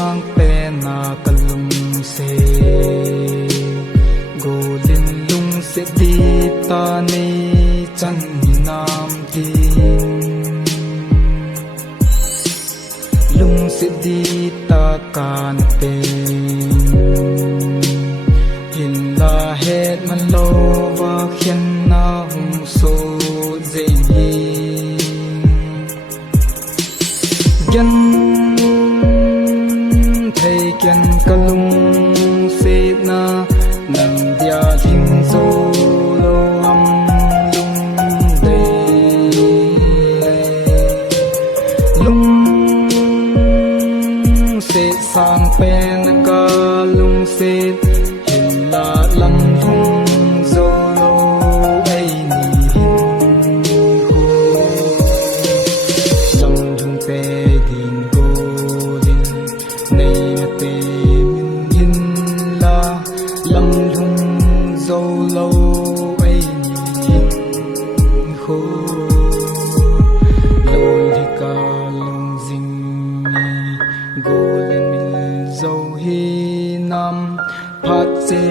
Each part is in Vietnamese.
sang pe na kalung se golin lung se di ta ne chan nam tin lung se di ta kan pe hin la het man lo wa khian na hum so ze yi gen thầy kian kalung se na nam dia thing so lo ham lung de lung se sang pe na ka lung se hin la lam thung zo lo ai ni hin ho lam thung pe din go din nei na te min hin la lam thung zo lo ai ni hin ho lo di ka lung jing ni go len min zo hi nam phat che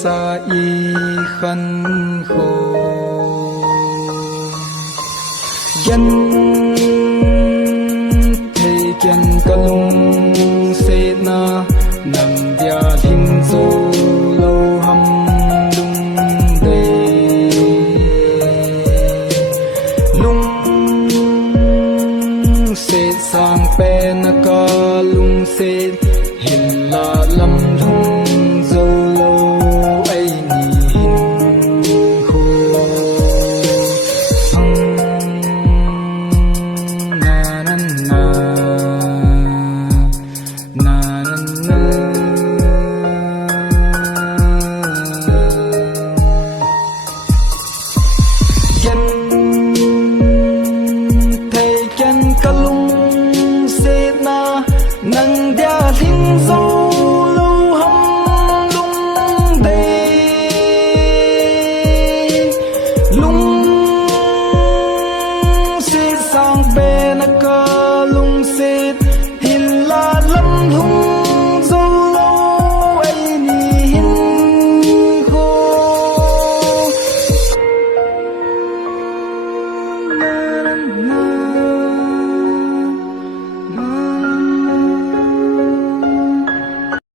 sa i khan ho gen thầy kian kalung se na nam dia thing zo lo ham lung de lung se sang pe na ka lung se hin la lam thung zo lo ai ni hin ho na na na na na gen thầy kian kalung se na nang dia thing zo